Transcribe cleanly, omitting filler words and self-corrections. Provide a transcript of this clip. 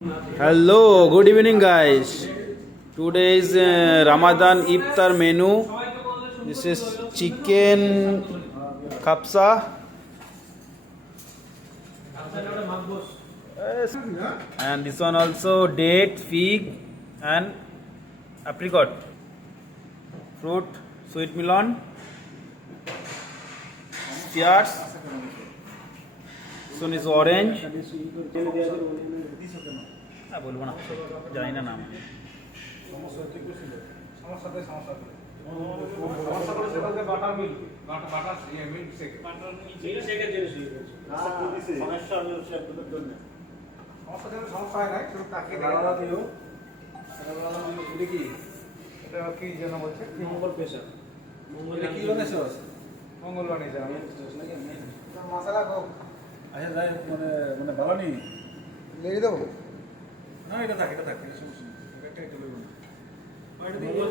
Hello, good evening, guys. Today is Ramadan iftar menu. This is chicken kapsa. Yes. And this one also date, fig, and apricot. Fruit, sweet melon, pears. This one is orange. না বলবো না জানি না নাম না এটা থাকে সমস্যা নেই